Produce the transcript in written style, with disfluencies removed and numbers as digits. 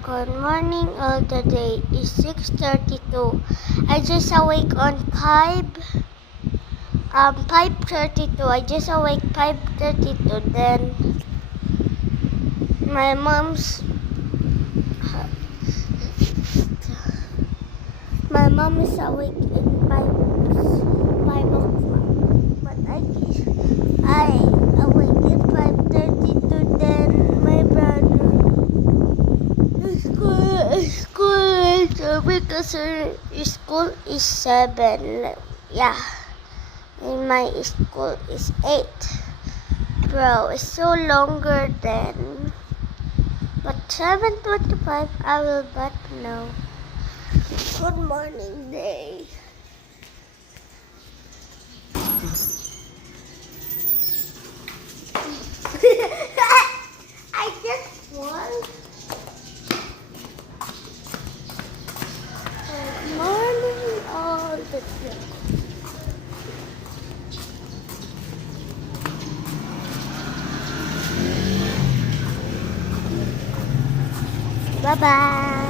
Good morning. All the day is 6:32. I just awake on 5:32. I just awake 5:32. Then my mom is awake in 5 o'clock. But I awake at 5:32. Then my brother school because her school is 7. Yeah, and my school is 8. Bro, it's so longer than. But 7:25, I will but know. Good morning, day. I just won. Good morning, all the time. Bye-bye.